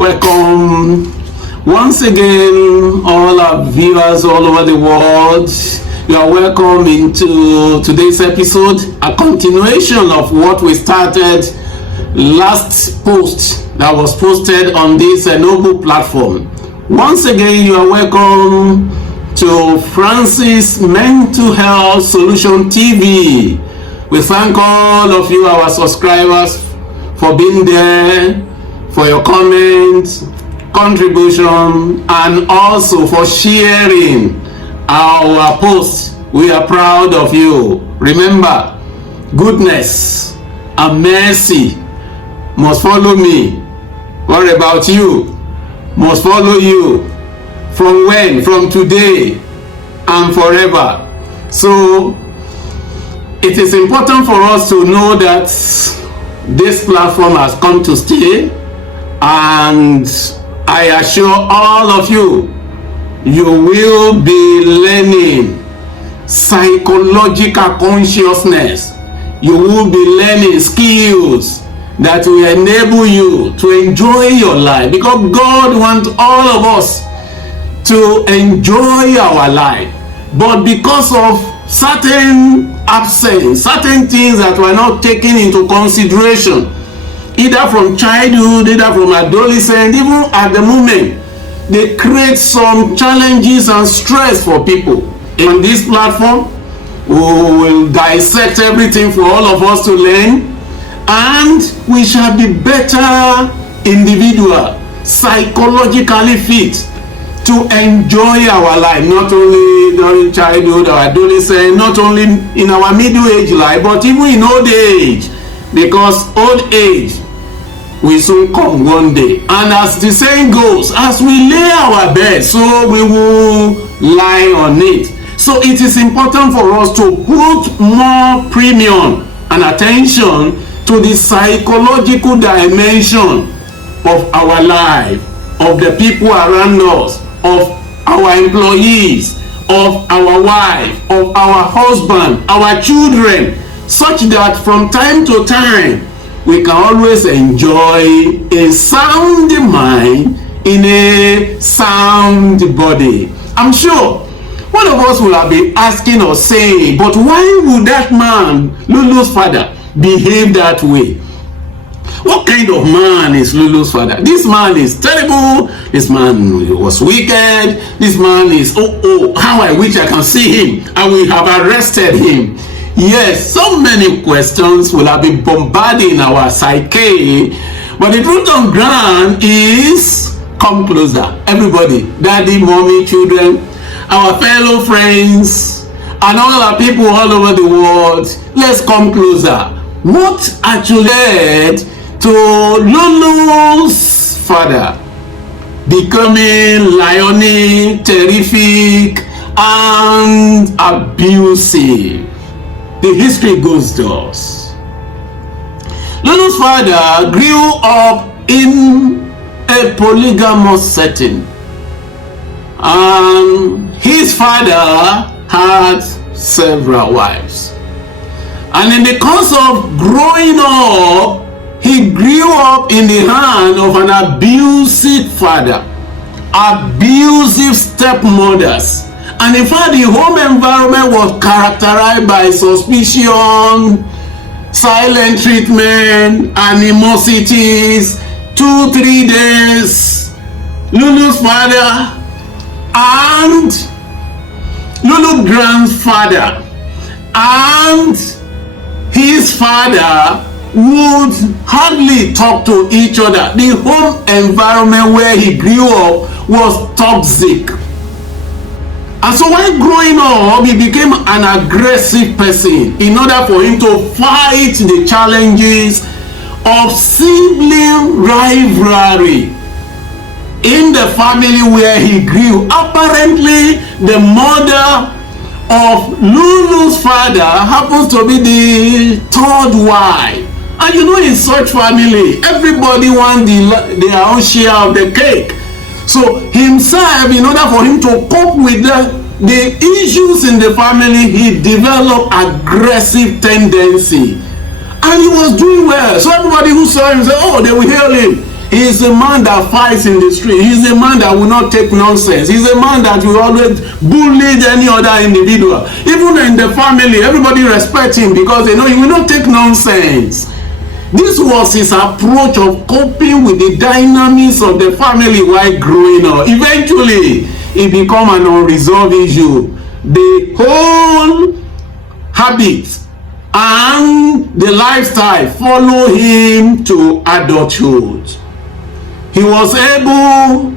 Welcome once again, all our viewers all over the world. You are welcome into today's episode, a continuation of what we started last post that was posted on this noble platform. Once again, you are welcome to Francis Mental Health Solution TV. We thank all of you, our subscribers, for being there, for your comments, contribution, and also for sharing our posts. We are proud of you. Remember, goodness and mercy must follow me. What about you? Must follow you. From when? From today and forever. So it is important for us to know that this platform has come to stay, and I assure all of you, you will be learning psychological consciousness. You will be learning skills that will enable you to enjoy your life, because God wants all of us to enjoy our life. But because of certain absence, certain things that were not taken into consideration, either from childhood, either from adolescence, even at the moment, they create some challenges and stress for people. On this platform, we will dissect everything for all of us to learn, and we shall be better individual, psychologically fit to enjoy our life, not only during childhood or adolescence, not only in our middle age life, but even in old age, because old age will soon come one day. And as the saying goes, as we lay our bed, so we will lie on it. So it is important for us to put more premium and attention to the psychological dimension of our life, of the people around us, of our employees, of our wife, of our husband, our children, such that from time to time we can always enjoy a sound mind in a sound body. I'm sure one of us will have been asking or saying, but why would that man, Lulu's father, behave that way? What kind of man is Lulu's father? This man is terrible. This man was wicked. This man is, how I wish I can see him. I will have arrested him. Yes, so many questions will have been bombarding our psyche, but the truth on ground is, come closer. Everybody, daddy, mommy, children, our fellow friends, and all our people all over the world, let's come closer. What actually led to Lulu's father becoming lionic, terrific, and abusive? The history goes to us. Lulu's father grew up in a polygamous setting, and his father had several wives. And in the course of growing up, he grew up in the hand of an abusive father, abusive stepmothers. And in fact, the home environment was characterized by suspicion, silent treatment, animosities. 2-3 days, Lulu's father and Lulu's grandfather and his father would hardly talk to each other. The home environment where he grew up was toxic. And so while growing up, he became an aggressive person in order for him to fight the challenges of sibling rivalry in the family where he grew. Apparently, the mother of Lulu's father happens to be the third wife. And you know, in such family, everybody wants their own share of the cake. So himself, in order for him to cope with the issues in the family, he developed aggressive tendency. And he was doing well. So everybody who saw him said, oh, they will hail him. He's a man that fights in the street. He's a man that will not take nonsense. He's a man that will always bully any other individual. Even in the family, everybody respects him because they know he will not take nonsense. This was his approach of coping with the dynamics of the family while growing up. Eventually, it became an unresolved issue. The whole habit and the lifestyle follow him to adulthood. He was able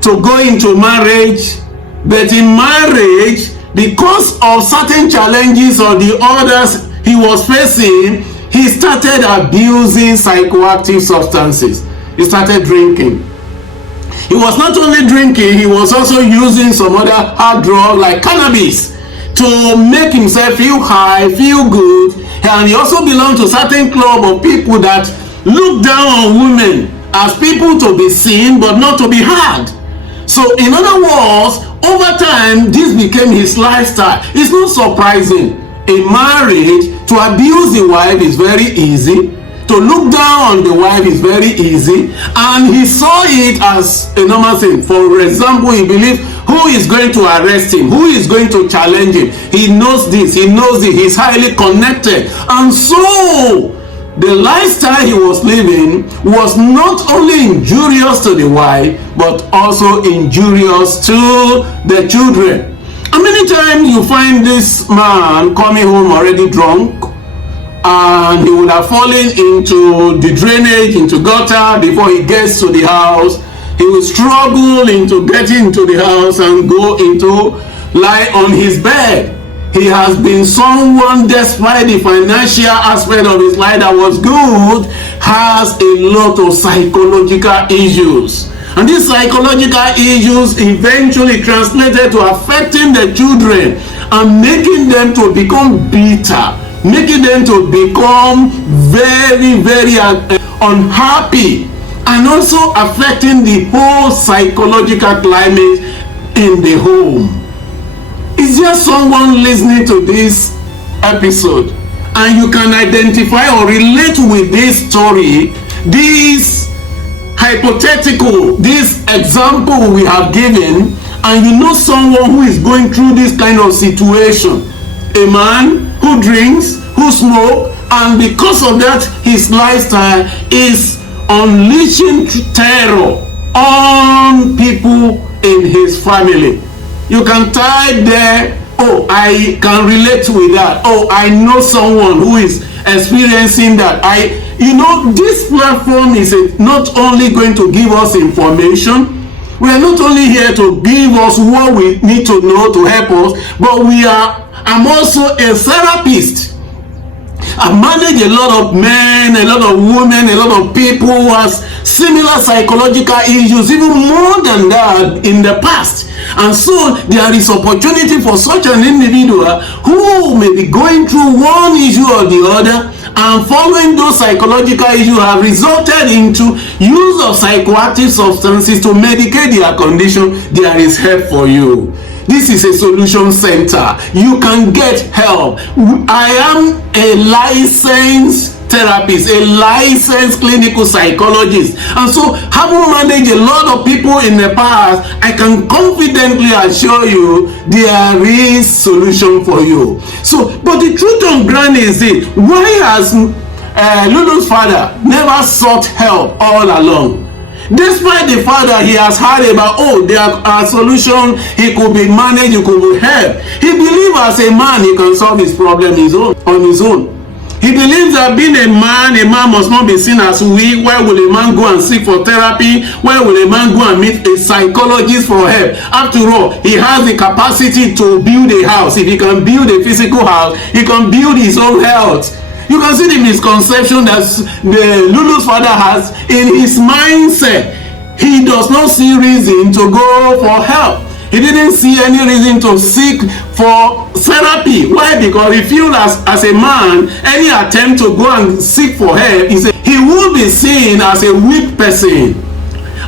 to go into marriage, but in marriage, because of certain challenges or the others he was facing, he started abusing psychoactive substances. He started drinking. He was not only drinking, he was also using some other hard drug like cannabis to make himself feel high, feel good. And he also belonged to certain club of people that look down on women as people to be seen but not to be heard. So in other words, over time, this became his lifestyle. It's not surprising. In marriage, to abuse the wife is very easy. To look down on the wife is very easy. And he saw it as a normal thing. For example, he believed, who is going to arrest him? Who is going to challenge him? He knows this, he knows it, he's highly connected. And so, the lifestyle he was living was not only injurious to the wife, but also injurious to the children. And many times you find this man coming home already drunk, and he would have fallen into the drainage, into gutter before he gets to the house. He will struggle into getting into the house and go into lie on his bed. He has been someone, despite the financial aspect of his life that was good, has a lot of psychological issues. And these psychological issues eventually translated to affecting the children and making them to become bitter, making them to become very, very unhappy, and also affecting the whole psychological climate in the home. Is there someone listening to this episode and you can identify or relate with this story, this hypothetical, this example we have given, and you know someone who is going through this kind of situation? A man who drinks, who smokes, and because of that, his lifestyle is unleashing terror on people in his family. You can type there, oh, I can relate with that. Oh, I know someone who is experiencing that. This platform is not only going to give us information. We are not only here to give us what we need to know to help us, but I'm also a therapist. I manage a lot of men, a lot of women, a lot of people who has similar psychological issues, even more than that in the past. And so there is opportunity for such an individual who may be going through one issue or the other, and following those psychological issues have resulted into use of psychoactive substances to medicate their condition. There is help for you. This is a solution center. You can get help. I am a licensed therapist, a licensed clinical psychologist. And so, having managed a lot of people in the past, I can confidently assure you there is solution for you. So, but the truth on ground is this: why has Lulu's father never sought help all along? Despite the fact that he has heard about, there are solutions, he could be managed, he could be helped. He believes as a man he can solve his problem on his own. He believes that being a man must not be seen as weak. Why will a man go and seek for therapy? Why will a man go and meet a psychologist for help? After all, he has the capacity to build a house. If he can build a physical house, he can build his own health. You can see the misconception that the Lulu's father has in his mindset. He does not see reason to go for help. He didn't see any reason to seek for therapy. Why? Because he feels as a man, any attempt to go and seek for help, he will be seen as a weak person.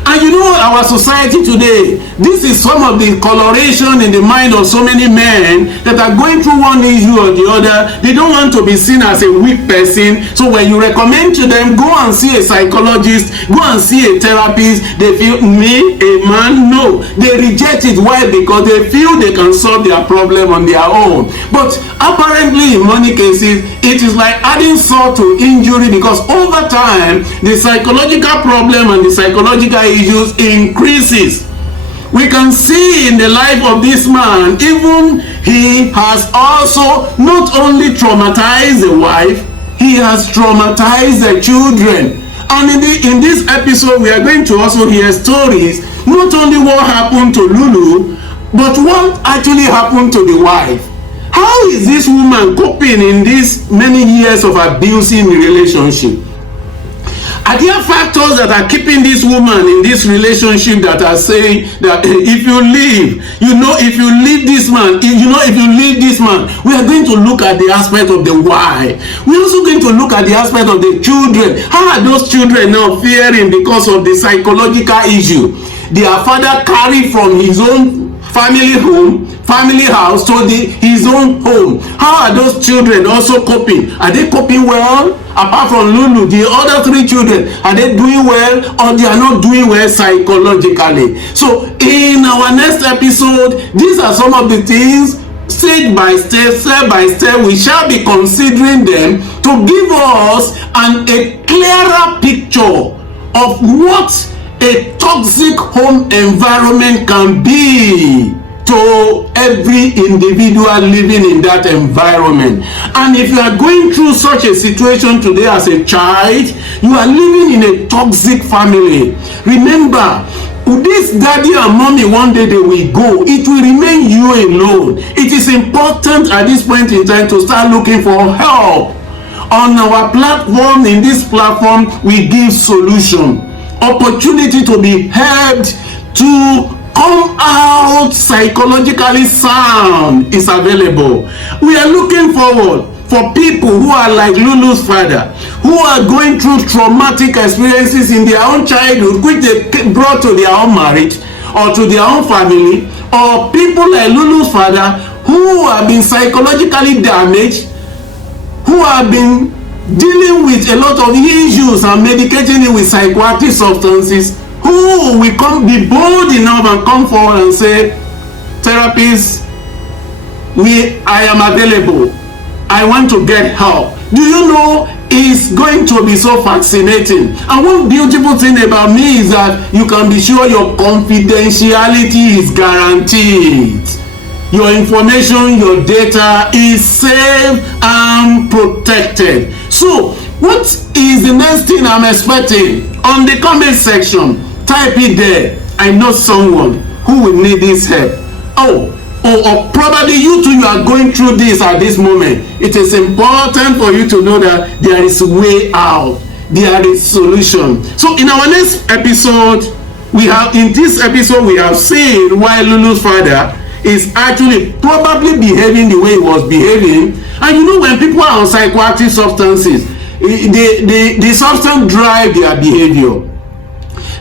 And you know what? I our society today, this is some of the coloration in the mind of so many men that are going through one issue or the other. They don't want to be seen as a weak person. So when you recommend to them, go and see a psychologist, go and see a therapist, they feel, me, a man, no. They reject it. Why? Because they feel they can solve their problem on their own. But apparently in many cases, it is like adding salt to injury, because over time, the psychological problem and the psychological issues increases. We can see in the life of this man, even he has also not only traumatized the wife, he has traumatized the children. And in this episode, we are going to also hear stories, not only what happened to Lulu, but what actually happened to the wife. How is this woman coping in these many years of abusing the relationship? Are there factors that are keeping this woman in this relationship that are saying that if you leave, if you leave this man, if you leave this man, we are going to look at the aspect of the why. We're also going to look at the aspect of the children. How are those children now fearing because of the psychological issue? Their father carried from his own family house to his own home. How are those children also coping? Are they coping well? Apart from Lulu, the other three children, are they doing well or they are not doing well psychologically? So in our next episode, these are some of the things, step by step, we shall be considering them to give us a clearer picture of what a toxic home environment can be to every individual living in that environment. And if you are going through such a situation today as a child, you are living in a toxic family, remember, this daddy and mommy, one day they will go. It will remain you alone. It is important at this point in time to start looking for help. On our platform, in this platform, we give solution, opportunity to be helped to come out psychologically sound is available. We are looking forward for people who are like Lulu's father, who are going through traumatic experiences in their own childhood, which they brought to their own marriage or to their own family, or people like Lulu's father who have been psychologically damaged, who have been dealing with a lot of issues and medicating it with psychoactive substances, who will be bold enough and come forward and say, therapist, I am available. I want to get help. Do you know, it's going to be so fascinating. And one beautiful thing about me is that you can be sure your confidentiality is guaranteed. Your information, your data is safe and protected. So, what is the next thing I'm expecting? On the comment section, type it there. I know someone who will need this help. Or probably you too, you are going through this at this moment. It is important for you to know that there is a way out. There is solution. So in our next episode, we have seen why Lulu's father is actually probably behaving the way he was behaving. And you know, when people are on psychoactive substances, the substance drive their behavior.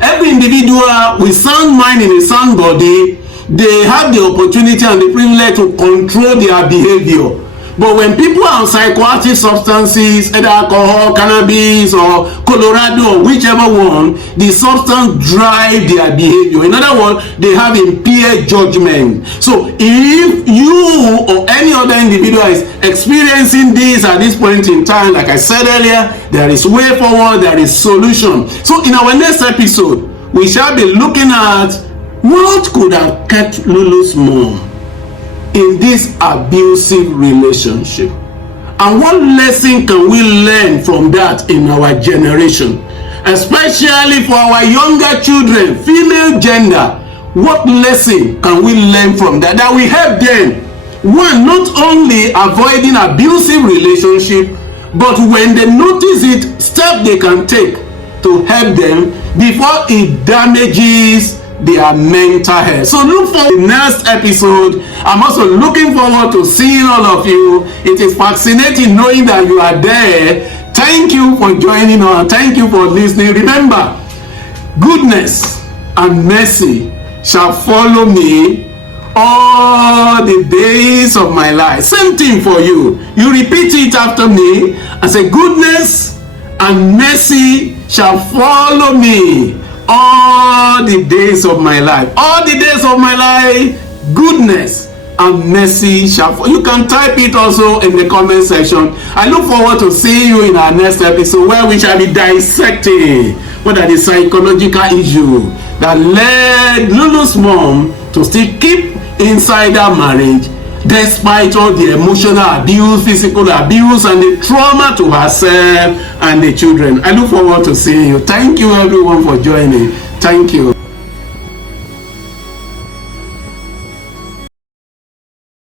Every individual with sound mind in a sound body, they have the opportunity and the privilege to control their behavior. But when people are on psychoactive substances, either alcohol, cannabis, or Colorado, or whichever one, the substance drive their behavior. In other words, they have impaired judgment. So if you or any other individual is experiencing this at this point in time, like I said earlier, there is way forward, there is solution. So in our next episode, we shall be looking at what could have kept Lulu's mom in this abusive relationship, and what lesson can we learn from that in our generation, especially for our younger children, female gender. What lesson can we learn from that will help them, one, not only avoiding abusive relationship, but when they notice it, steps they can take to help them before it damages their mental health. So look for the next episode. I'm also looking forward to seeing all of you. It is fascinating knowing that you are there. Thank you for joining us. Thank you for listening. Remember, goodness and mercy shall follow me all the days of my life. Same thing for you. You repeat it after me and say, goodness and mercy shall follow me all the days of my life. All the days of my life, goodness and mercy shall follow. You can type it also in the comment section. I look forward to seeing you in our next episode, where we shall be dissecting what are the psychological issues that led Lulu's mom to still keep inside that marriage despite all the emotional abuse, physical abuse, and the trauma to herself and the children. I look forward to seeing you. Thank you everyone for joining. Thank you.